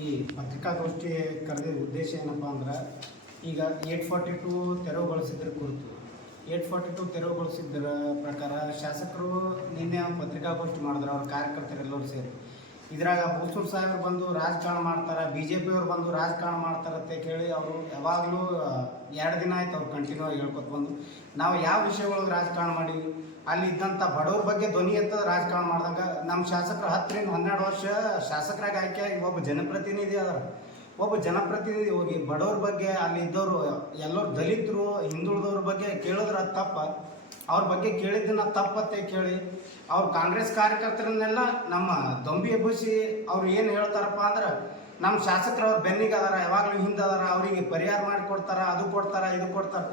ಈ ಪತ್ರಿಕಾಗೋಷ್ಠಿ ಕರೆದಿದ್ದ ಉದ್ದೇಶ ಏನಪ್ಪ ಅಂದ್ರೆ ಈಗ 842 ತೆರವುಗೊಳಿಸಿದ್ರ ಕುರಿತು 842 ತೆರವುಗೊಳಿಸಿದ್ರ ಪ್ರಕಾರ ಶಾಸಕರು ನಿನ್ನೆ ಪತ್ರಿಕಾಗೋಷ್ಠಿ ಮಾಡಿದ್ರು. ಅವ್ರ ಕಾರ್ಯಕರ್ತರೆಲ್ಲರೂ ಸೇರಿ ಇದ್ರಾಗ ಭೂಸೂರ್ ಸಾಹೇಬರು ಬಂದು ರಾಜಕಾರಣ ಮಾಡ್ತಾರೆ, BJP ಅವ್ರು ಬಂದು ರಾಜಕಾರಣ ಮಾಡ್ತಾರಂತೆ ಕೇಳಿ ಅವರು ಯಾವಾಗಲೂ 2 ದಿನ ಆಯ್ತು ಅವ್ರು ಕಂಟಿನ್ಯೂ ಆಗಿ ಹೇಳ್ಕೊತ ಬಂದು ನಾವು ಯಾವ ವಿಷಯಗಳಿಗೆ ರಾಜಕಾರಣ ಮಾಡೀವಿ, ಅಲ್ಲಿ ಇದ್ದಂಥ ಬಡವ್ರ ಬಗ್ಗೆ ಧ್ವನಿ ಎತ್ತದ ರಾಜಕಾರಣ ಮಾಡಿದಾಗ ನಮ್ಮ ಶಾಸಕರು 10 ರಿಂದ 12 ವರ್ಷ ಶಾಸಕರಾಗಿ ಆಯ್ಕೆಯಾಗಿ ಒಬ್ಬ ಜನಪ್ರತಿನಿಧಿ ಅದರ ಒಬ್ಬ ಜನಪ್ರತಿನಿಧಿ ಹೋಗಿ ಬಡವ್ರ ಬಗ್ಗೆ ಅಲ್ಲಿ ಇದ್ದವರು ಎಲ್ಲರೂ ದಲಿತರು ಹಿಂದುಳಿದವ್ರ ಬಗ್ಗೆ ಕೇಳಿದ್ರೆ ಅದು ತಪ್ಪ, ಅವ್ರ ಬಗ್ಗೆ ಕೇಳಿದ್ದನ್ನ ತಪ್ಪತ್ತೆ ಕೇಳಿ ಅವ್ರು ಕಾಂಗ್ರೆಸ್ ಕಾರ್ಯಕರ್ತರನ್ನೆಲ್ಲ ನಮ್ಮ ದೊಂಬಿ ಎಬ್ಬಿಸಿ ಅವ್ರು ಏನು ಹೇಳ್ತಾರಪ್ಪ ಅಂದ್ರೆ ನಮ್ಮ ಶಾಸಕರು ಅವ್ರ ಬೆನ್ನಿಗೆ ಅದಾರ, ಯಾವಾಗಲೂ ಹಿಂದದಾರ, ಅವರಿಗೆ ಪರಿಹಾರ ಮಾಡಿ ಕೊಡ್ತಾರ, ಅದು ಕೊಡ್ತಾರ, ಇದು ಕೊಡ್ತಾರ.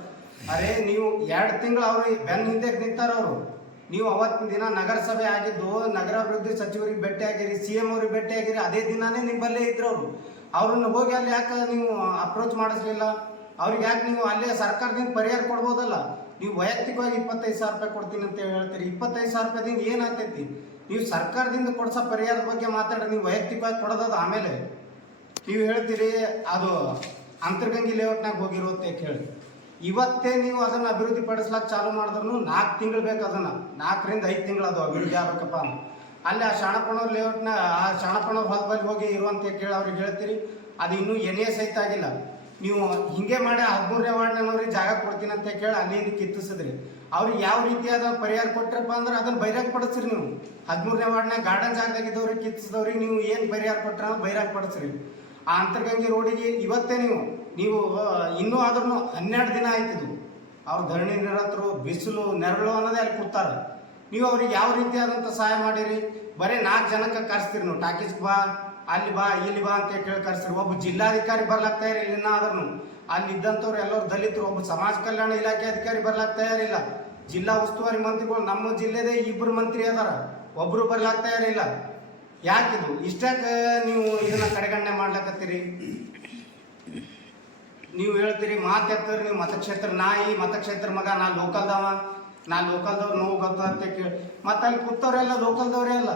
ಅರೇ ನೀವು 2 ತಿಂಗಳು ಅವ್ರಿಗೆ ಬೆನ್ನ ಹಿಂದೆ ನಿಂತಾರ ಅವರು. ನೀವು ಅವತ್ತಿನ ದಿನ ನಗರಸಭೆ ಆಗಿದ್ದು ನಗರಾಭಿವೃದ್ಧಿ ಸಚಿವರಿಗೆ ಭೇಟಿ ಆಗಿರಿ, CM ಅವ್ರಿಗೆ ಭೇಟಿ ಆಗಿರಿ, ಅದೇ ದಿನಾನೇ ನಿಮ್ಮಲ್ಲೇ ಇದ್ರು ಅವರು. ಅವ್ರನ್ನ ಹೋಗಿ ಅಲ್ಲಿ ಯಾಕೆ ನೀವು ಅಪ್ರೋಚ್ ಮಾಡಿಸ್ಲಿಲ್ಲ? ಅವ್ರಿಗೆ ಯಾಕೆ ನೀವು ಅಲ್ಲೇ ಸರ್ಕಾರದಿಂದ ಪರಿಹಾರ ಕೊಡ್ಬೋದಲ್ಲ? ನೀವು ವೈಯಕ್ತಿಕವಾಗಿ 25,000 ರೂಪಾಯಿ ಕೊಡ್ತೀನಿ ಅಂತ ಹೇಳ್ತೀರಿ. 25,000 ರೂಪಾಯಿದಿಂದ ಏನಾಗ್ತೈತಿ? ನೀವು ಸರ್ಕಾರದಿಂದ ಕೊಡ್ಸೋ ಪರಿಹಾರದ ಬಗ್ಗೆ ಮಾತಾಡಿ, ನೀವು ವೈಯಕ್ತಿಕವಾಗಿ ಕೊಡೋದು ಆಮೇಲೆ ನೀವು ಹೇಳ್ತೀರಿ ಅದು ಅಂತರ್ಗಂಗಿ ಲೇಔಟ್ನಾಗ ಹೋಗಿರುತ್ತೆ ಹೇಳಿ. ಇವತ್ತೇ ನೀವು ಅದನ್ನು ಅಭಿವೃದ್ಧಿ ಪಡಿಸ್ಲಾಕ ಚಾಲು ಮಾಡಿದ್ರು 4 ತಿಂಗಳು ಬೇಕು. ಅದನ್ನು 4 ರಿಂದ 5 ತಿಂಗಳು ಅದು ಅಭಿವೃದ್ಧಿ ಆಗ್ಬೇಕಪ್ಪ ಅಂತ ಅಲ್ಲಿ ಆ ಶಾಣಪ್ಪನವ್ರ ಲೇಔಟ್ನ ಆ ಶಾಣಪ್ಪನವ್ರ ಹೊಲದಲ್ಲಿ ಹೋಗಿ ಇರುವಂತ ಕೇಳಿ ಅವ್ರಿಗೆ ಹೇಳ್ತೀರಿ, ಅದು ಇನ್ನೂ ಏನೇ ಸಹಿತ ಆಗಿಲ್ಲ. ನೀವು ಹಿಂಗೆ ಮಾಡಿ 13ನೇ ವಾರ್ಡ್ನವ್ರಿಗೆ ಜಾಗ ಕೊಡ್ತೀನಿ ಅಂತ ಕೇಳಿ ಅಲ್ಲಿಂದ ಕಿತ್ತಿಸಿದ್ರಿ. ಅವ್ರಿಗೆ ಯಾವ ರೀತಿಯಾದ ಪರಿಹಾರ ಕೊಟ್ರಪ್ಪ ಅಂದ್ರೆ ಅದನ್ನು ಬೈರಾಗ ಪಡಿಸ್ರಿ. ನೀವು 13ನೇ ವಾರ್ಡ್ನಾಗ ಗಾರ್ಡನ್ ಜಾಗದಾಗಿದ್ದವ್ರಿಗೆ ಕಿತ್ತಿಸಿದವ್ರಿಗೆ ನೀವು ಏನು ಪರಿಹಾರ ಕೊಟ್ರ ಬೈರಾಗ ಪಡಿಸ್ರಿ. ಆ ಅಂತರ್ಗಂಗೆ ರೋಡಿಗೆ ಇವತ್ತೇ ನೀವು ಇನ್ನೂ ಆದ್ರೂ 12 ದಿನ ಆಯ್ತಿದ್ದು ಅವ್ರು ಧರಣಿ ನಿರತರು, ಬಿಸಿಲು ನೆರಳು ಅನ್ನೋದೇ ಅಲ್ಲಿ ಕೂತಾರೆ. ನೀವು ಅವ್ರಿಗೆ ಯಾವ ರೀತಿಯಾದಂಥ ಸಹಾಯ ಮಾಡಿರಿ? ಬರೀ 4 ಜನಕ್ಕೆ ಕರೆಸ್ತೀರಿ. ನೀವು ಟಾಕೀಸ್ ಬಾ, ಅಲ್ಲಿ ಬಾ, ಇಲ್ಲಿ ಬಾ ಅಂತ ಕೇಳಿ ಕರೆಸ್ತೀರಿ. ಒಬ್ಬ ಜಿಲ್ಲಾಧಿಕಾರಿ ಬರ್ಲಾಕ್ ತಯಾರಿಲ್ಲ ಆದ್ರೂ, ಅಲ್ಲಿ ಇದ್ದಂಥವ್ರು ಎಲ್ಲರೂ ದಲಿತರು. ಒಬ್ಬ ಸಮಾಜ ಕಲ್ಯಾಣ ಇಲಾಖೆ ಅಧಿಕಾರಿ ಬರ್ಲಾಕ್ ತಯಾರಿಲ್ಲ. ಜಿಲ್ಲಾ ಉಸ್ತುವಾರಿ ಮಂತ್ರಿಗಳು ನಮ್ಮ ಜಿಲ್ಲೆದೇ 2 ಮಂತ್ರಿ ಅದಾರ, ಒಬ್ರು ಬರ್ಲಾಕ್ ತಯಾರಿಲ್ಲ. ಯಾಕಿದು? ಇಷ್ಟಕ್ಕೆ ನೀವು ಇದನ್ನ ಕಡೆಗಣನೆ ಮಾಡ್ಲಕತ್ತೀರಿ. ನೀವು ಹೇಳ್ತೀರಿ ಮಾತೆತ್ತರಿ ನೀವು ಮತಕ್ಷೇತ್ರ ನಾಯಿ, ಮತಕ್ಷೇತ್ರ ಮಗ, ನಾ ಲೋಕಲ್ದವ್ರು ನೋವು ಗೊತ್ತ ಅಂತ ಕೇಳಿ ಮತ್ತೆ ಅಲ್ಲಿ ಕೂತವ್ರೆಲ್ಲ ಲೋಕಲ್ದವ್ರೇ ಅಲ್ಲ.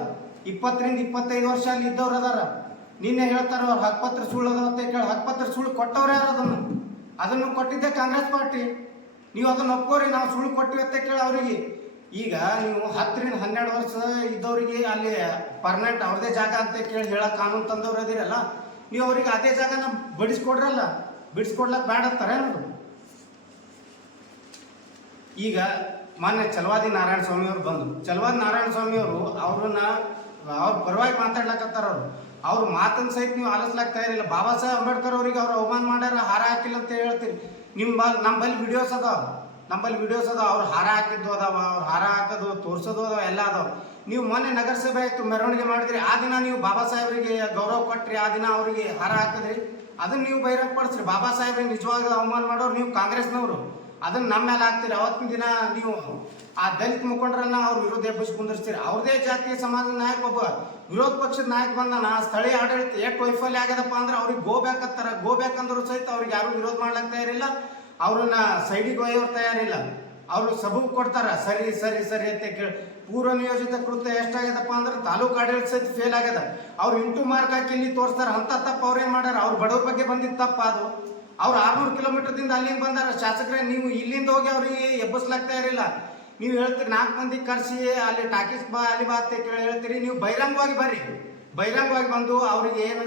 20 ರಿಂದ 25 ವರ್ಷ ಅಲ್ಲಿ ಇದ್ದವ್ರು ಅದಾರ. ನಿನ್ನೆ ಹೇಳ್ತಾರ ಅವ್ರು ಹಕ್ಕುಪತ್ರ ಸುಳ್ಳು ಅದಾವ ಅಂತ ಕೇಳಿ. ಹಕ್ಕುಪತ್ರ ಸುಳ್ಳು ಕೊಟ್ಟವ್ರು ಯಾರು? ಅದನ್ನು ಕೊಟ್ಟಿದ್ದೆ ಕಾಂಗ್ರೆಸ್ ಪಾರ್ಟಿ. ನೀವು ಅದನ್ನ ಒಪ್ಕೋರಿ, ನಾವು ಸುಳ್ಳು ಕೊಟ್ಟಿವಿ ಅಂತ ಕೇಳಿ ಅವರಿಗೆ. ಈಗ ನೀವು 10 ರಿಂದ 12 ವರ್ಷ ಇದ್ದವರಿಗೆ ಅಲ್ಲಿ ಪರ್ಮನೆಂಟ್ ಅವ್ರದೇ ಜಾಗ ಅಂತ ಕೇಳಿ ಹೇಳಕ್ ಕಾನೂನು ತಂದವ್ರು ಅದಿರಲ್ಲ, ನೀವು ಅವ್ರಿಗೆ ಅದೇ ಜಾಗನ ಬಿಡಿಸ್ಕೊಡ್ರಲ್ಲ. ಬಿಡಿಸ್ಕೊಡ್ಲಕ್ ಬೇಡ ಅಂತಾರೆ ನೋಡು. ಈಗ ಮೊನ್ನೆ ಚಲವಾದಿ ನಾರಾಯಣ ಸ್ವಾಮಿ ಅವರು ಬಂದರು. ಚಲವಾದಿ ನಾರಾಯಣ ಸ್ವಾಮಿ ಅವರು ಅವ್ರನ್ನ ಅವ್ರ ಪರವಾಗಿ ಮಾತಾಡ್ಲಕತ್ತಾರ. ಅವ್ರ ಮಾತನ್ನ ಸಹಿತ ನೀವು ಆಲಿಸ್ಲಾಕ್ ತಯಾರಿಲ್ಲ. ಬಾಬಾ ಸಾಹೇಬ್ ಅಂಬೇಡ್ಕರ್ ಅವ್ರಿಗೆ ಅವ್ರು ಅವಮಾನ ಮಾಡ್ಯಾರ, ಹಾರ ಹಾಕಿಲ್ಲ ಅಂತ ಹೇಳ್ತೀರಿ. ನಮ್ಮಲ್ಲಿ ವಿಡಿಯೋಸ್ ಅದಾವ, ಅವ್ರು ಹಾರ ಹಾಕಿದ್ದು ಅದಾವ, ಅವ್ರು ಹಾರ ಹಾಕೋದು ತೋರ್ಸೋದು ಅದಾವ, ಎಲ್ಲ ಅದಾವ. ನೀವು ಮೊನ್ನೆ ನಗರಸಭೆ ಆಯ್ತು ಮೆರವಣಿಗೆ ಮಾಡಿದ್ರಿ, ಆ ದಿನ ನೀವು ಬಾಬಾ ಸಾಹೇಬ್ರಿಗೆ ಗೌರವ ಕೊಟ್ರಿ, ಆ ದಿನ ಅವ್ರಿಗೆ ಹಾರ ಹಾಕಿದ್ರಿ. ಅದನ್ನ ನೀವು ಬಹಿರಂಗ ಪಡಿಸ್ರಿ. ಬಾಬಾ ಸಾಹೇಬ್ರಿಗೆ ನಿಜವಾಗ ಅವಮಾನ ಮಾಡೋರು ನೀವು ಕಾಂಗ್ರೆಸ್ನವರು, ಅದನ್ನ ನಮ್ಮ ಮೇಲೆ ಹಾಕ್ತೀರಿ. ಅವತ್ತಿನ ದಿನ ನೀವು ಆ ದಲಿತ ಮುಖಂಡರನ್ನ ಅವ್ರ ವಿರೋಧ ಎಬ್ಬಿಸಿ ಕುಂದಿರ್ಸ್ತೀರಿ. ಅವ್ರದೇ ಜಾತಿಯ ಸಮಾಜದ ನಾಯಕ ಒಬ್ಬ ವಿರೋಧ ಪಕ್ಷದ ನಾಯಕ ಬಂದಾನ, ಸ್ಥಳೀಯ ಆಡಳಿತ ಎಷ್ಟು ವೈಫಲ್ಯ ಆಗ್ಯದಪ್ಪ ಅಂದ್ರೆ ಅವ್ರಿಗೆ ಗೋಬೇಕಂದ್ರು ಸಹಿತ ಅವ್ರಿಗೆ ಯಾರು ವಿರೋಧ ಮಾಡ್ಲಕ್ ತಯಾರಿಲ್ಲ. ಅವ್ರನ್ನ ಸೈಡಿಗೆ ಒಯ್ಯೋರು ತಯಾರಿಲ್ಲ. ಅವರು ಸಬೂಬು ಕೊಡ್ತಾರ, ಸರಿ ಸರಿ ಸರಿ ಅಂತ ಕೇಳಿ. ಪೂರ್ವ ನಿಯೋಜಿತ ಕೃತ್ಯ ಎಷ್ಟಾಗ್ಯದಪ್ಪ ಅಂದ್ರೆ ತಾಲೂಕು ಆಡಳಿತ ಸಹಿತ ಫೇಲ್ ಆಗ್ಯದ. ಅವ್ರು ಇಂಟು ಮಾರ್ಕ್ ಹಾಕಿ ಇಲ್ಲಿ ತೋರಿಸ್ತಾರ. ಅಂತ ತಪ್ಪು ಅವ್ರೇನ್ ಮಾಡ್ಯಾರ? ಅವ್ರ ಬಡವ್ರ ಬಗ್ಗೆ ಬಂದಿದ್ದ ತಪ್ಪ ಅದು. ಅವ್ರು 600 ಕಿಲೋಮೀಟರ್ದಿಂದ ಅಲ್ಲಿಂದ ಬಂದಾರ ಶಾಸಕರೇ. ನೀವು ಇಲ್ಲಿಂದ ಹೋಗಿ ಅವ್ರಿಗೆ ಎಬ್ಬಿಸ್ಲಾಗ್ತಾ ಇರಲಿಲ್ಲ. ನೀವು ಹೇಳ್ತೀರಿ 4 ಮಂದಿ ಕರ್ಸಿ ಅಲ್ಲಿ ಟಾಕೀಸ್ ಬಾ, ಅಲ್ಲಿ ಬಾ ಅಂತ ಕೇಳಿ ಹೇಳ್ತೀರಿ. ನೀವು ಬಹಿರಂಗವಾಗಿ ಬರ್ರಿ, ಬಹಿರಂಗವಾಗಿ ಬಂದು ಅವ್ರಿಗೆ ಏನು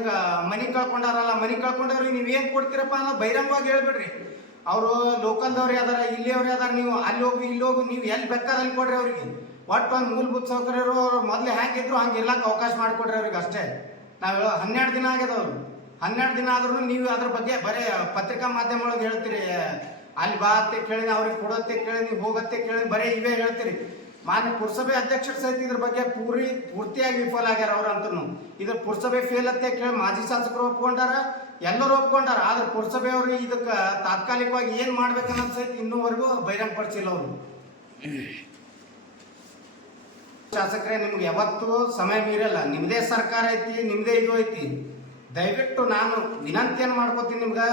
ಮನಿ ಕಳ್ಕೊಂಡಾರಲ್ಲ, ಮನಿ ಕಳ್ಕೊಂಡವ್ರಿಗೆ ನೀವು ಏನು ಕೊಡ್ತೀರಪ್ಪ ಅನ್ನೋ ಬಹಿರಂಗವಾಗಿ ಹೇಳ್ಬಿಡ್ರಿ. ಅವರು ಲೋಕಲ್ದವ್ರು ಅದಾರ, ಇಲ್ಲಿಯವ್ರು ಅದಾರ, ನೀವು ಅಲ್ಲಿ ಹೋಗಿ ಇಲ್ಲಿ ಹೋಗಿ ನೀವು ಎಲ್ಲಿ ಬೇಕಾದಲ್ಲಿ ಕೊಡ್ರಿ ಅವ್ರಿಗೆ. ಒಟ್ಟು ಒಂದು ಮೂಲಭೂತ ಸೌಕರ್ಯರು ಅವ್ರು ಮೊದಲು ಹೆಂಗಿದ್ರು ಹಂಗೆ ಇರ್ಲಕ್ಕೆ ಅವಕಾಶ ಮಾಡಿಕೊಡ್ರಿ ಅವ್ರಿಗೆ ಅಷ್ಟೇ. ನಾವು 12 ದಿನ ಆಗ್ಯದವ್ರು. 12 ದಿನ ಆದ್ರೂ ನೀವು ಅದ್ರ ಬಗ್ಗೆ ಬರೀ ಪತ್ರಿಕಾ ಮಾಧ್ಯಮ ಒಳಗೆ ಹೇಳ್ತೀರಿ. ಅಲ್ಲಿ ಬಾ ಅಂತ ಕೇಳಿ, ಅವ್ರಿಗೆ ಕೊಡತ್ತೆ ಕೇಳಿ, ನೀವು ಹೋಗತ್ತೆ ಕೇಳಿ, ಬರೀ ಇವೇ ಹೇಳ್ತೀರಿ. ಮಾನ್ಯ ಪುರಸಭೆ ಅಧ್ಯಕ್ಷರು ಸಹಿತ ಇದ್ರ ಬಗ್ಗೆ ಪೂರ್ತಿಯಾಗಿ ವಿಫಲ ಆಗ್ಯಾರ ಅವ್ರ ಅಂತನು. ಇದ್ರ ಪುರಸಭೆ ಫೇಲ್ ಅಂತ ಕೇಳಿ ಮಾಜಿ ಶಾಸಕರು ಒಪ್ಕೊಂಡಾರ, ಎಲ್ಲರೂ ಒಪ್ಕೊಂಡಾರ. ಆದ್ರೆ ಪುರಸಭೆಯವರು ಇದಕ್ಕೆ ತಾತ್ಕಾಲಿಕವಾಗಿ ಏನ್ ಮಾಡ್ಬೇಕನ್ನೋದು ಸಹಿತ ಇನ್ನೂವರೆಗೂ ಬಹಿರಂಗ ಪಡಿಸಿಲ್ಲ ಅವರು. ಶಾಸಕರೇ, ನಿಮ್ಗೆ ಯಾವತ್ತೂ ಸಮಯ ಮೀರಲ್ಲ. ನಿಮ್ದೇ ಸರ್ಕಾರ ಐತಿ, ನಿಮ್ದೇ ಇದು ಐತಿ. ದಯವಿಟ್ಟು ನಾನು ವಿನಂತಿಯನ್ನು ಮಾಡ್ಕೋತೀನಿ ನಿಮ್ಗೆ.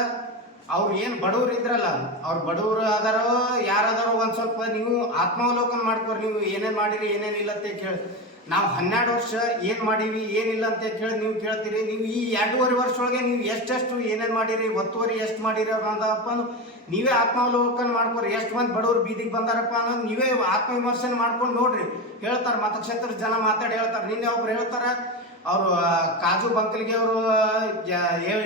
ಅವ್ರು ಏನು ಬಡವ್ರು ಇದ್ರಲ್ಲ, ಅವ್ರು ಬಡವ್ರು ಅದಾರೋ ಯಾರದಾರೋ ಒಂದು ಸ್ವಲ್ಪ ನೀವು ಆತ್ಮಾವಲೋಕನ ಮಾಡ್ಕೊರಿ. ನೀವು ಏನೇನು ಮಾಡಿರಿ ಏನೇನಿಲ್ಲ ಅಂತ ಕೇಳಿ ನಾವು 12 ವರ್ಷ ಏನು ಮಾಡೀವಿ ಏನಿಲ್ಲ ಅಂತ ಕೇಳಿ ನೀವು ಕೇಳ್ತೀರಿ. ನೀವು ಈ 2.5 ವರ್ಷ ಒಳಗೆ ನೀವು ಎಷ್ಟೆಷ್ಟು ಏನೇನು ಮಾಡಿರಿ, ಒತ್ತುವರಿ ಎಷ್ಟು ಮಾಡಿರಿ ಅನ್ನೋದಪ್ಪ ಅಂದ್ರೆ ನೀವೇ ಆತ್ಮಾವಲೋಕನ ಮಾಡ್ಕೊರಿ. ಎಷ್ಟು ಮಂದಿ ಬಡವರು ಬೀದಿಗೆ ಬಂದಾರಪ್ಪ ಅನ್ನೋದು ನೀವೇ ಆತ್ಮವಿಮರ್ಶನೆ ಮಾಡ್ಕೊಂಡು ನೋಡ್ರಿ. ಹೇಳ್ತಾರೆ, ಮತಕ್ಷೇತ್ರದ ಜನ ಮಾತಾಡಿ ಹೇಳ್ತಾರೆ. ನಿನ್ನೆ ಒಬ್ರು ಹೇಳ್ತಾರೆ, ಅವರು ಕಾಜು ಬಂಕಲ್ಗೆ ಅವರು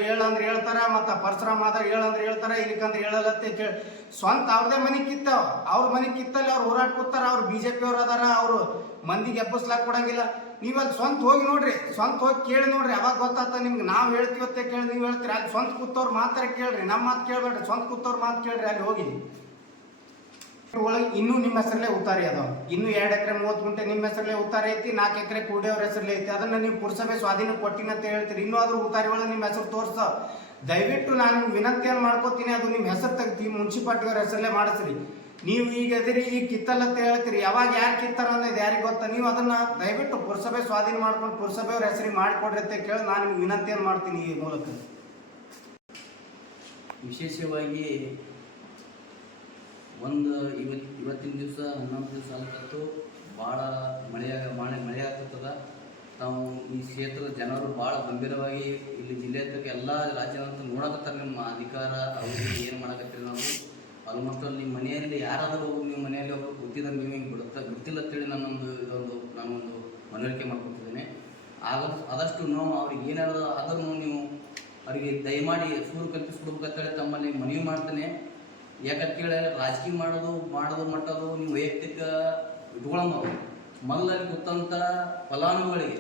ಹೇಳಂದ್ರೆ ಹೇಳ್ತಾರ, ಮತ್ತು ಪರಶುರಾಮ್ ಆದಾಗ ಹೇಳಂದ್ರೆ ಹೇಳ್ತಾರ, ಇಲ್ಲಿಕಂದ್ರೆ ಹೇಳಲತ್ತೆ ಕೇಳಿ ಸ್ವಂತ ಅವ್ರದೇ ಮನೆ ಕಿತ್ತಾವ. ಅವ್ರ ಮನೆ ಕಿತ್ತಲ್ಲಿ ಅವ್ರು ಹೋರಾಟ ಕೂತಾರ. ಅವ್ರು BJP ಅವ್ರು ಅದಾರ, ಅವರು ಮಂದಿಗೆ ಎಬ್ಬಿಸ್ಲಾಕ್ ಕೊಡಂಗಿಲ್ಲ. ನೀವಲ್ಲಿ ಸ್ವಂತ ಹೋಗಿ ನೋಡ್ರಿ, ಸ್ವಂತ ಹೋಗಿ ಕೇಳಿ ನೋಡ್ರಿ, ಅವಾಗ ಗೊತ್ತಾಗ್ತದೆ ನಿಮ್ಗೆ. ನಾವು ಹೇಳ್ತೀವತ್ತೆ ಕೇಳಿ ನೀವು ಹೇಳ್ತೀರಿ. ಅಲ್ಲಿ ಸ್ವಂತ ಕೂತವ್ರ ಮಾತ್ರ ಕೇಳ್ರಿ, ನಮ್ಮ ಮಾತು ಕೇಳ್ಬೇಡ್ರಿ. ಸ್ವಂತ ಕೂತವ್ರ ಮಾತು ಕೇಳ್ರಿ. ಅಲ್ಲಿ ಹೋಗಿ ಒಳಗೆ ಇನ್ನೂ ನಿಮ್ಮ ಹೆಸರಲ್ಲೇ ಉತ್ತಾರಿ ಅದಾವ. ಇನ್ನೂ 2 ಎಕರೆ 30 ಗುಂಟೆ ನಿಮ್ಮ ಹೆಸರಲ್ಲೇ ಉತ್ತಾರಿ ಐತಿ, 4 ಎಕರೆ ಕೂಡಿಯವ್ರ ಹೆಸರಲ್ಲೇ ಐತಿ. ಅದನ್ನ ನೀವು ಪುರಸಭೆ ಸ್ವಾಧೀನ ಕೊಟ್ಟಿನ ಅಂತ ಹೇಳ್ತೀರಿ. ಇನ್ನೂ ಅದ್ರ ಉತ್ತಾರಿ ಒಳಗೆ ನಿಮ್ಮ ಹೆಸರು ತೋರಿಸ್ತಾವ. ದಯವಿಟ್ಟು ನಾನು ವಿನಂತಿಯನ್ನು ಮಾಡ್ಕೋತೀನಿ, ಅದು ನಿಮ್ಮ ಹೆಸರು ತೆಗ್ದು ಮುನ್ಸಿಪಾಲ್ಟಿಯವ್ರ ಹೆಸರಲ್ಲೇ ಮಾಡಿಸ್ರಿ. ನೀವು ಈಗ ಅದಿರಿ, ಈಗ ಕಿತ್ತಲ್ಲ ಅಂತ ಹೇಳ್ತೀರಿ. ಯಾವಾಗ ಯಾರು ಕಿತ್ತಾರ ಅನ್ನೋದು ಯಾರಿಗೆ ಗೊತ್ತಾ? ನೀವು ಅದನ್ನ ದಯವಿಟ್ಟು ಪುರಸಭೆ ಸ್ವಾಧೀನ ಮಾಡ್ಕೊಂಡು ಪುರಸಭೆಯವ್ರ ಹೆಸರಿಗೆ ಮಾಡಿಕೊಡ್ರಿ ಅಂತ ಕೇಳಿ ನಾನು ನಿಮ್ಗೆ ವಿನಂತಿಯನ್ನು ಮಾಡ್ತೀನಿ ಈ ಮೂಲಕ. ವಿಶೇಷವಾಗಿ ಇವತ್ತಿನ ದಿವಸ 11 ದಿವಸ ಆಗತ್ತು, ಭಾಳ ಮಳೆ ಆಗ್ತದ. ನಾವು ಈ ಕ್ಷೇತ್ರದ ಜನರು ಭಾಳ ಗಂಭೀರವಾಗಿ ಇಲ್ಲಿ ಜಿಲ್ಲೆಯ ಎಲ್ಲ ರಾಜ್ಯದಂತ ನೋಡಕತ್ತಾರೆ. ನಿಮ್ಮ ಅಧಿಕಾರ ಅವ್ರಿಗೆ ಏನು ಮಾಡಕತ್ತೀರಿ ನಾವು ಆಲ್ಮೋಸ್ಟ್ ಅಲ್ಲಿ ನಿಮ್ಮ ಮನೆಯಲ್ಲಿ ಯಾರಾದರೂ ನಿಮ್ಮ ಮನೆಯಲ್ಲಿ ಒಬ್ಬರು ಗೊತ್ತಿದ್ದಾರೆ, ನೀವು ಹಿಂಗೆ ಗೊತ್ತಿಲ್ಲ ಅಂತೇಳಿ ನಾನೊಂದು ಮನವರಿಕೆ ಮಾಡ್ಕೊತಿದ್ದೇನೆ. ಆದಷ್ಟು ನಾವು ಅವ್ರಿಗೆ ಏನಾದರೂ ಅದನ್ನು ನೀವು ಅವರಿಗೆ ದಯಮಾಡಿ ಸೂರು ಕಲ್ಪಿಸ್ಕೊಡ್ಬೇಕಂತೇಳಿ ತಮ್ಮಲ್ಲಿ ಮನವಿ ಮಾಡ್ತೇನೆ. ಯಾಕಂತೇಳಿ ರಾಜಕೀಯ ಮಾಡೋದು ಮಟ್ಟದು ನೀವು ವೈಯಕ್ತಿಕ ಇಟ್ಕೊಳ್ಳೋದು ಮೊದಲಲ್ಲಿ ಗೊತ್ತಂಥ ಫಲಾನುಭವಿಗಳಿಗೆ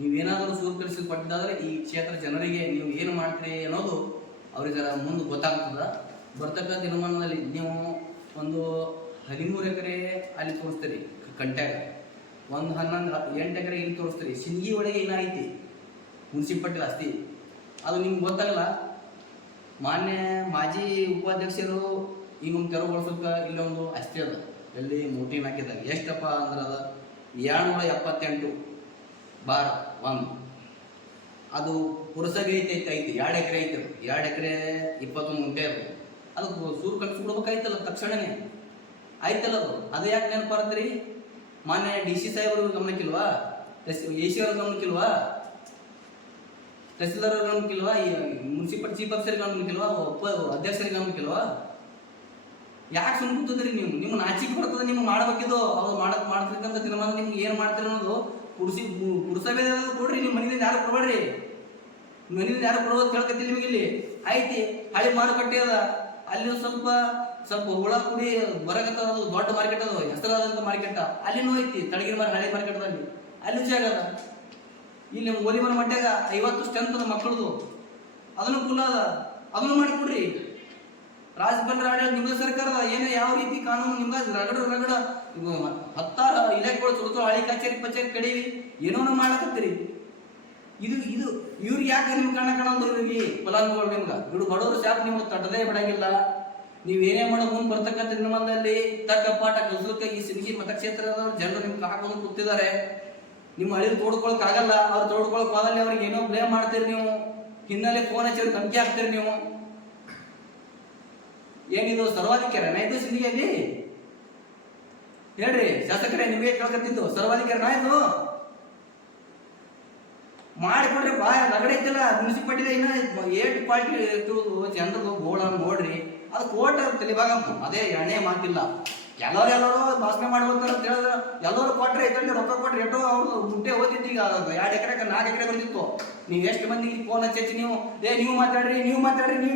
ನೀವೇನಾದರೂ ಸೂರು ಕಲಿಸಿಕೊಟ್ಟಿದ್ದಾದರೆ ಈ ಕ್ಷೇತ್ರ ಜನರಿಗೆ ನೀವು ಏನು ಮಾಡ್ತೀರಿ ಅನ್ನೋದು ಅವ್ರಿಗೆ ಮುಂದೆ ಗೊತ್ತಾಗ್ತದೆ. ಬರ್ತಕ್ಕ ದಿನಮಾನದಲ್ಲಿ ನೀವು ಒಂದು 13 ಎಕರೆ ಅಲ್ಲಿ ತೋರಿಸ್ತೀರಿ ಕಂಟ್ಯಾಗ, ಒಂದು 8 ಎಕರೆ ಇಲ್ಲಿ ತೋರಿಸ್ತೀರಿ. ಸಿಂಗಿ ಒಳಗೆ ಏನಾಗೈತಿ ಮುನ್ಸಿಪಾಲ್ಟಿ ಆಸ್ತಿ ಅದು ನಿಮ್ಗೆ ಗೊತ್ತಾಗಲ್ಲ. ಮಾಜಿ ಉಪಾಧ್ಯಕ್ಷರು ಈಗ ಒಂದು ತೆರವುಗೊಳಿಸೋಕೆ ಇಲ್ಲೊಂದು ಆಸ್ತಿ ಅದ, ಎಲ್ಲಿ ಮೋಟಿನ್ ಹಾಕಿದಾಗ ಎಷ್ಟಪ್ಪ ಅಂದ್ರೆ ಅದ 778/1. ಅದು ಪುರಸಭೆ ಐತಿ 2 ಎಕರೆ ಐತೆ. 2 ಎಕರೆ 21 ಗುಂಟೆ ಅದು. ಅದಕ್ಕೆ ಸೂರು ಕಟ್ಸ್ಕೊಡ್ಬೇಕಾಯ್ತಲ್ಲ ತಕ್ಷಣನೇ, ಆಯ್ತಲ್ಲ ಅದು ಯಾಕೆ ನೆನಪಾರತ್ರಿ? ಮಾನ್ಯ DC ಸಾಹೇಬ್ರಿಗೆ ಗಮನಕ್ಕಿಲ್ವಾ? AC ಅವ್ರ ಗಮನಕ್ಕಿಲ್ವಾ? ತಹಸೀಲ್ದಾರ್ ಅವ್ರ ಗಮನಕ್ಕಿಲ್ವಾ? ಈ ಮುನ್ಸಿಪಲ್ ಚೀಫ್ ಆಫೀಸರ್ ಗಮನಕ್ಕಿಲ್ವಾ? ಅಧ್ಯಕ್ಷರಿಗೆ ಗಮನಕ್ಕಿಲ್ವಾ? ಯಾಕೆ ಸುಮ್ಮನೆ ಕೂತಿದ್ರಿ ನೀವು? ನಿಮ್ಮ ನಾಚಿಕೆ ಬರ್ತದೆ. ನಿಮ್ಗೆ ಮಾಡಬೇಕಿದ್ದು ಅವ್ರು ಮಾಡ್ತಿರ್ತಕ್ಕಂಥ ತೀರ್ಮಾನ ನಿಮ್ಗೆ ಏನು ಮಾಡ್ತೀರಿ ಅನ್ನೋದು ಪುರಸಭೆ ಕೊಡ್ರಿ. ನಿಮ್ಮ ಮನೆಯಿಂದ ಯಾರು ಕೊಡಬೇಡ್ರಿ, ಮನೆಯಿಂದ ಯಾರು ಕೊಡೋದು ಕೇಳ್ಕತ್ತಿ ನಿಮಗೆ. ಇಲ್ಲಿ ಐತಿ ಹಳೆ ಮಾರುಕಟ್ಟೆ ಅದ, ಅಲ್ಲಿ ಸ್ವಲ್ಪ ಹುಳ ಕುಡಿ ಬರಕತ್ತದ. ಅದು ದೊಡ್ಡ ಮಾರ್ಕೆಟ್ ಅದು, ಹೆಸರಾದಂಥ ಮಾರ್ಕೆಟ್. ಅಲ್ಲಿನೂ ಐತಿ ತಳಗಿನ ಹಳೆ ಮಾರ್ಕೆಟ್ದಲ್ಲಿ ಅಲ್ಲಿ ಜಾಗ ಅದ. ಇಲ್ಲಿ ಓಲಿಮರ ಮಟ್ಟಾಗ 50 ಸ್ಟ್ರೆಂತ್ ಅದ ಮಕ್ಕಳದು, ಅದನ್ನು ಫುಲ್ ಅದ, ಅದನ್ನು ಮಾಡಿಕೊಡ್ರಿ. ರಾಜಬಂದ್ರ ಆಡಳಿತ ನಿಮ್ದ ಸರ್ಕಾರದ ಏನೋ ಯಾವ ರೀತಿ ಕಾನೂನು ನಿಮ್ಗೆ ರಗಡ 10 ಇಲಾಖೆಗಳು ಸುಡ್ತಾವ. ಹಳಿ ಕಚೇರಿ ಕಡೀವಿ ಏನೋ ಮಾಡ್ಲಕತ್ತೀರಿ. ಇದು ಇವ್ರಿಗೆ ಯಾಕೆ ನಿಮ್ಗೆ ಕಾಣೋದು? ಇವ್ರಿಗೆ ಫಲಾನುಭವಿಗಳು ನಿಮ್ಗೆ ಇವ್ರು ಬಡವರು ಶಾಪ್ ನಿಮ್ಗೆ ತಟ್ಟದೇ ಬಿಡಂಗಿಲ್ಲ. ನೀವೇನೇ ಮಾಡೋ ಮುಂದೆ ಬರ್ತಕ್ಕಂಥ ನಿರ್ಮಾಣದಲ್ಲಿ ತಕ್ಕ ಪಾಠ ಕಲಿಸೋಕೆ ಈ ಸಿಂಗಿ ಮತಕ್ಷೇತ್ರದ ಜನರು ನಿಮ್ಗೆ ಹಾಕೊಂಡು ಕೂತಿದ್ದಾರೆ. ನಿಮ್ಮ ಹಳ್ಳಿ ತೋಡ್ಕೊಳಕ್ ಆಗಲ್ಲ. ಅವ್ರು ತೋಡ್ಕೊಳಕ್ ಹೋದಲ್ಲಿ ಅವ್ರಿಗೆ ಏನೋ ಬ್ಲೇಮ್ ಮಾಡ್ತೀರಿ ನೀವು, ಹಿನ್ನೆಲೆ ಫೋನ್ ಹಚ್ಚಿ ಅವ್ರಿಗೆ ಧಮಕಿ ಹಾಕ್ತೀರಿ ನೀವು. ಏನಿದು ಸರ್ವಾಧಿಕಾರನ ಇದು ಸಿಂಧಿಯಲ್ಲಿ? ಹೇಳ್ರಿ ಶಾಸಕರೇ, ನಿಮಗೆ ಕೇಳ್ಕತ್ತಿದ್ದು ಸರ್ವಾಧಿಕಾರನ ಇದು? ಮಾಡಿಕೊಡ್ರಿ ಬಾ. ರಗಡೆ ಐತಲ್ಲ ಮುನ್ಸಿಪಾಲ್ಟಿ ಇನ್ನ 8 ಕ್ವಾಲಿಟಿ ಜನರದು ಗೋಳ ನೋಡ್ರಿ. ಅದು ಕೋರ್ಟ್ ತಲೆಭಾಗ, ಅದೇ ಎಣ್ಣೆ ಮಾತಿಲ್ಲ. ಎಲ್ಲರೂ ಭಾಷಣ ಮಾಡಿ ಹೋಗ್ತಾರೆ ಅಂತ ಹೇಳಿದ್ರೆ ಎಲ್ಲರೂ ಕೊಟ್ರೆ ಇದ್ರಲ್ಲಿ ರೊಕ್ಕ ಕೊಟ್ರೆ ಎಷ್ಟೋ ಅವ್ರು ಮುಟ್ಟೆ ಓದಿದ್ದು. ಈಗ 2 ಎಕರೆ 4 ಎಕರೆ ಬಂದಿತ್ತು. ನೀವು ಎಷ್ಟು ಮಂದಿಗೆ ಫೋನ್ ಹಚ್ಚಿ ನೀವು ನೀವು ಮಾತಾಡ್ರಿ ನೀವು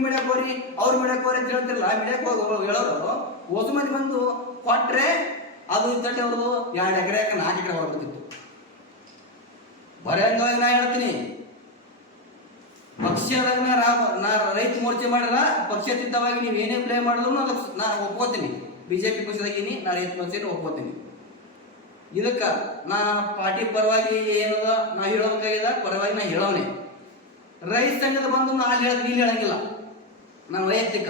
ಮಿಡಿಯಕ್ಕೆ ಹೋಗ್ರಿ, ಅವ್ರು ಮಿಡಿಯಕ್ಕೆ ಹೋಗ್ರಿ ಅಂತ ಹೇಳ್ತಿರಲ್ಲ. ಮಿಡಿಯಕ್ಕೆ ಹೋಗಿ ಹೇಳೋರು ಓಸು ಮಂದಿ ಬಂದು ಕೊಟ್ರೆ ಅದು ಇದ್ದಲ್ಲಿ ಅವ್ರದ್ದು 2 ಎಕರೆ 4 ಎಕರೆ ಹೊರಬಿಡ್ತಿತ್ತು. ಬರೆಯಂಗಾಗಿ ನಾ ಹೇಳ್ತೀನಿ, ಪಕ್ಷದಾಗ ನಾ ರೈತ ಮೋರ್ಚೆ ಮಾಡಿಲ್ಲ, ಪಕ್ಷಾತೀತವಾಗಿ ನೀವು ಏನೇ ಪ್ಲೇ ಮಾಡಿದ್ರು ನಾ ಒಪ್ಕೋತೀನಿ. BJP ಪಕ್ಷದಾಗಿನಿ, ನಾ ರೈತ ಪಕ್ಷನ ಒಪ್ಕೋತೀನಿ. ಇದಕ್ಕೆ ನಾ ಪಾರ್ಟಿ ಪರವಾಗಿ ಏನದ ನಾ ಹೇಳೋಬೇಕಾಗಿಲ್ಲ, ಪರವಾಗಿ ನಾ ಹೇಳೋನೆ. ರೈತ ಸಂಘದ ಬಂದು ನಾ ಅಲ್ಲಿ ಹೇಳಿದ್ರೆ ಇಲ್ಲಿ ಹೇಳಂಗಿಲ್ಲ. ನಾನು ವೈಯಕ್ತಿಕ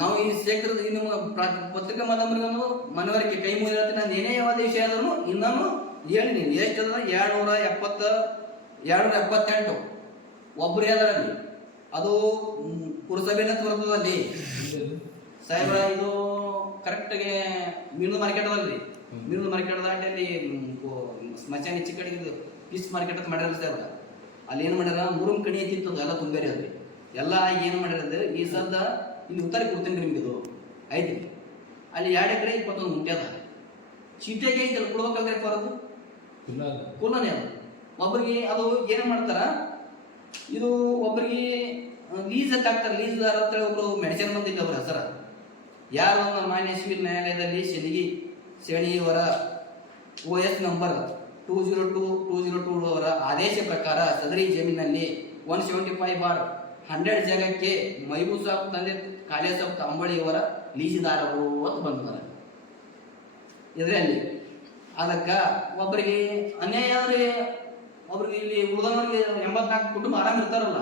ನಾವು ಈ ಕ್ಷೇತ್ರದ ನಿಮ್ಮ ಪತ್ರಿಕಾ ಮಾಧ್ಯಮರಿಗೆ ಮನವರಿಕೆ ಕೈ ಮುಗಿ ಹೇಳ್ತೀನಿ. ನಾನು ಏನೇ ಯಾವುದೇ ವಿಷಯ ಆದ್ರೂ ಇನ್ನೂ ಹೇಳಿ ಎಷ್ಟದ 278 ಒಬ್ಬರು ಹೇಳರಲ್ಲಿ ಅದು ಪುರಸಭೆನ ತೋರ್ತದಲ್ಲಿ ಸಾಹೇಬ್ರ. ಇದು ಕರೆಕ್ಟಾಗಿ ಮೀನು ಮಾರ್ಕೆಟ್ ಅದಲ್ರಿ, ಮಿರ್ಲ್ ಮಾರ್ಕೆಟ್ ದಾಟಿ ಅಲ್ಲಿ ಸ್ಮಶಾನ ಹೆಚ್ಚು ಕಡೆಗೆ ಇದು ಪೀಸ್ ಮಾರ್ಕೆಟ್ ಅಂತ ಮಾಡ್ಯಾರ ಸರ್. ಅಲ್ಲಿ ಏನು ಮಾಡ್ಯಾರ ಮುರುಮ್ ಕಣಿ ಐತಿತ್ತು ಎಲ್ಲ ತುಂಬೇರಿ ಅದ್ರಿ ಎಲ್ಲ ಏನು ಮಾಡ್ಯಾರ ಈ ಸದ್ದ ಇಲ್ಲಿ ಉತ್ತರ ಕೊಡ್ತೀನಿ ನಿಮ್ಗೆ ಇದು ಐತಿ. ಅಲ್ಲಿ 2 ಎಕರೆ 21 ಗುಂಟೆ ಅದ. ಚೀಟಿಗೆ ಐತಲ್ಲ ಕೊಡ್ಬೇಕಲ್ರಿ ಬರೋದು ಕುಲನೇ ಅದು. ಒಬ್ಬರಿಗೆ ಅದು ಏನು ಮಾಡ್ತಾರ, ಇದು ಒಬ್ಬರಿಗೆ ಲೀಸ್ ಅಂತ ಹಾಕ್ತಾರೆ. ಲೀಸ್ದಾರ ಅಂತೇಳಿ ಒಬ್ರು ಮೆಡಿಸಿನ್ ಬಂದಿಲ್ಲ ಅವ್ರ ಹೆಸರ. ಯಾರು ನಮ್ಮ ಮಾನ್ಯ ಸಿವಿಲ್ ನ್ಯಾಯಾಲಯದಲ್ಲಿ ಶೆಣಿಯವರ OS ನಂಬರ್ 202 ಅವರ ಆದೇಶ ಪ್ರಕಾರ ಸದರಿ ಜಮೀನಲ್ಲಿ 175/100 ಜಾಗಕ್ಕೆ ಮೈಬೂಬ್ ಸಾಬ್ ತಂದೆ ಕಾಲಿಯ ಸಾಬ್ ತಾಂಬಳಿಯವರ ಲೀಸಿದಾರರು ಅಂತ ಬಂದಿದ್ದಾರೆ ಇದರಲ್ಲಿ. ಅದಕ್ಕ ಒಬ್ಬರಿಗೆ ಅನ್ಯಾಯ ಆದ್ರೆ ಒಬ್ರಿಗೆ ಇಲ್ಲಿ ಉಳಿದವರಿಗೆ 84 ಕುಟುಂಬ ಆರಾಮ್ ಇರ್ತಾರಲ್ಲ.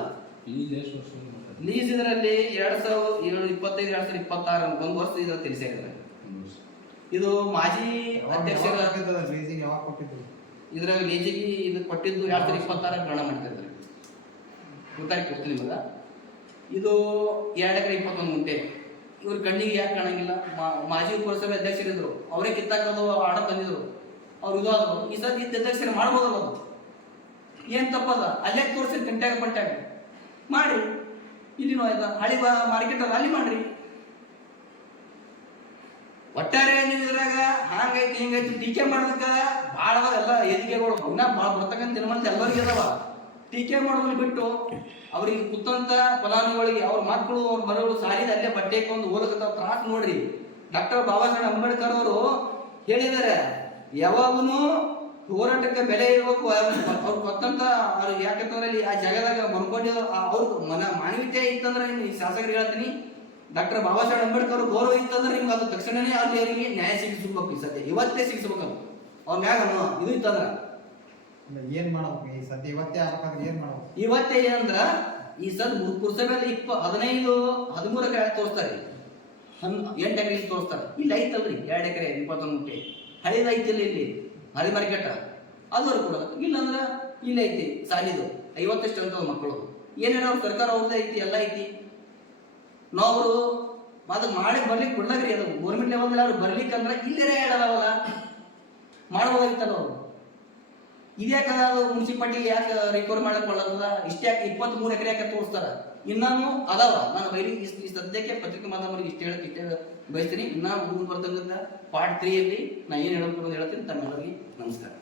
ಲೀಸ್ ಇದರಲ್ಲಿ 2025-2026 1 ವರ್ಷ ಇದ್ರ ತಿಳಿಸಿದ್ದಾರೆ. ಇದು ಮಾಜಿ ಅಧ್ಯಕ್ಷರ ಇದ್ರಾಗ ಲೀಜಿಗೆ ಇದು ಕೊಟ್ಟಿದ್ದು 2026 ಗ್ರಹಣ ಮಾಡ್ತಿದ್ದಾರೆ. ಗೊತ್ತಾಗಿ ಕೊಡ್ತೀನಿ ನಿಮಗ. ಇದು 2 ಎಕರೆ 21 ಗುಂಟೆ. ಇವ್ರ ಕಣ್ಣಿಗೆ ಯಾಕೆ ಕಾಣಂಗಿಲ್ಲ? ಮಾಜಿ ಪುರಸಭೆ ಅಧ್ಯಕ್ಷರಿದ್ರು, ಅವರೇ ಕಿತ್ತಾಕೋದು ಆಡ ತಂದಿದ್ರು. ಅವ್ರು ಇದು ಆದ್ರು. ಈ ಸಲ ಇದ್ದ ಅಧ್ಯಕ್ಷರು ಮಾಡ್ಬೋದಲ್ಲ, ಅದು ಏನ್ ತಪ್ಪದ? ಅಲ್ಲೇ ತೋರಿಸಿ ಗಂಟ್ಯಾಗ ಪಂಟ್ಯಾಗ ಮಾಡಿ. ಇಲ್ಲಿನೂ ಆಯ್ತಾ ಹಳಿ ಮಾರ್ಕೆಟ್ ಅದ ಅಲ್ಲಿ ಮಾಡ್ರಿ. ಒಟ್ಟಾರೆ ನೀವು ಇದ್ರಾಗ ಹಂಗೈತಿ ಹಿಂಗೈತಿ ಟೀಕೆ ಮಾಡೋದಕ್ಕ ಭಾಳ ಎಲ್ಲ ಏರಿಕೆಗಳು ಇನ್ನ ಭಾಳ ಬರ್ತಕ್ಕಂಥ ದಿನಮಂತ ಎಲ್ಲರಿಗೆ ಅದಾವ. ಟೀಕೆ ಮಾಡೋದನ್ನ ಬಿಟ್ಟು ಅವ್ರಿಗೆ ಕುತ್ತಂತ ಫಲಾನುಭವಿಗಳಿಗೆ ಅವ್ರ ಮಕ್ಕಳು ಅವ್ರ ಮರಗಳು ಸಾಲಿದ ಅಲ್ಲೇ ಬಟ್ಟೆ ಹಾಕೊಂಡು ಓದಕತ್ತಾವ ತ್ರಾಸ ನೋಡ್ರಿ. ಡಾಕ್ಟರ್ ಬಾಬಾ ಸಾಹೇಬ್ ಅಂಬೇಡ್ಕರ್ ಅವರು ಹೇಳಿದ್ದಾರೆ, ಯಾವಾಗನು ಹೋರಾಟಕ್ಕೆ ಬೆಲೆ ಇರಬೇಕು. ಅವ್ರು ಕೊತ್ತಂತ ಅವ್ರಿಗೆ ಯಾಕಂತಂದ್ರೆ ಅಲ್ಲಿ ಆ ಜಾಗದಾಗ ಮನ್ಕೊಂಡಿರೋ ಅವ್ರ ಮಾನವೀಯತೆ ಇತ್ತಂದ್ರೆ ನಿಮ್ಗೆ ಶಾಸಕರಿಗೆ ಹೇಳ್ತೀನಿ, ಡಾಕ್ಟರ್ ಬಾಬಾ ಸಾಹೇಬ್ ಅಂಬೇಡ್ಕರ್ ಗೌರವ ಇತ್ತಂದ್ರೆ ನಿಮ್ಗೆ ಅದು ತಕ್ಷಣನೇ ಅಲ್ಲಿ ಅವರಿಗೆ ನ್ಯಾಯ ಸಿಗಿಸ್ಬೇಕು. ಈ ಸದ್ಯ ಇವತ್ತೇ ಸಿಗಿಸ್ಬೇಕು. ಅವ್ರ ಮ್ಯಾಗ ಇದು ಇತ್ತಂದ್ರ ಏನ್ ಮಾಡ್ಬೇಕು? ಈ ಸದ್ಯ ಇವತ್ತೇ ಆಗ್ಬೇಕಾದ್ರೆ ಏನ್ ಮಾಡ್ಬೇಕು? ಇವತ್ತೇ ಏನಂದ್ರ ಈ ಸದ್ ಪುರಸಭೆಯಲ್ಲಿ 13 ಎಕರೆ ತೋರಿಸ್ತಾರೆ, 8 ಎಕರೆ ತೋರಿಸ್ತಾರೆ. ಇಲ್ಲಿ ಐತಲ್ರಿ 2 ಎಕರೆ 21 ಗುಂಟೆ ಹಳಿದ ಐತಿಲ್ಲ, ಇಲ್ಲಿ ಹಳಿ ಮಾರ್ಕೆಟ್ ಅದು ಕೊಡೋದು. ಇಲ್ಲಾಂದ್ರ ಇಲ್ಲಿ ಐತಿ ಸಾಲಿದು 50 ಅಂತ ಮಕ್ಕಳು ಏನೇನೋ ಸರ್ಕಾರ ಅವ್ರದ್ದು ಐತಿ, ಎಲ್ಲ ಐತಿ. ನಾವು ಅದು ಮಾಡಿ ಬರ್ಲಿಕ್ಕೆ ಕೊಡ್ಲಾಗ್ರಿ. ಅದು ಗೌರ್ಮೆಂಟ್ ಲೆವೆಲ್ ಅವ್ರು ಬರ್ಲಿಕ್ಕೆ ಅಂದ್ರೆ ಇಲ್ಲೇ ಹೇಳಲ್ಲ ಮಾಡ್ಬೋದಾಗಿತ್ತಲ್ಲ ಅವರು. ಇದ್ಯಾಕ ಮುನ್ಸಿಪಾಲಿಟಿ ಯಾಕೆ ರಿಕವರ್ ಮಾಡಕ್ ಒಳ್ಳದ? ಇಷ್ಟೇ 23 ಎಕರೆ ಯಾಕೆ ತೋರಿಸ್ತಾರ? ಇನ್ನಾನು ಅದಾವ. ನಾನು ಬೈಲಿ ಈ ಸದ್ಯಕ್ಕೆ ಪತ್ರಿಕೆ ಮಾಧ್ಯಮರಿಗೆ ಇಷ್ಟ ಬಯಸ್ತೀನಿ. ಇನ್ನ ಮುಂದೆ ಬರ್ತಕ್ಕಂಥ ಪಾರ್ಟ್ 3 ಅಲ್ಲಿ ನಾ ಏನು ಹೇಳ್ತೀನಿ ತಮ್ಮೆಲ್ಲರಿಗೆ ನಮಸ್ಕಾರ.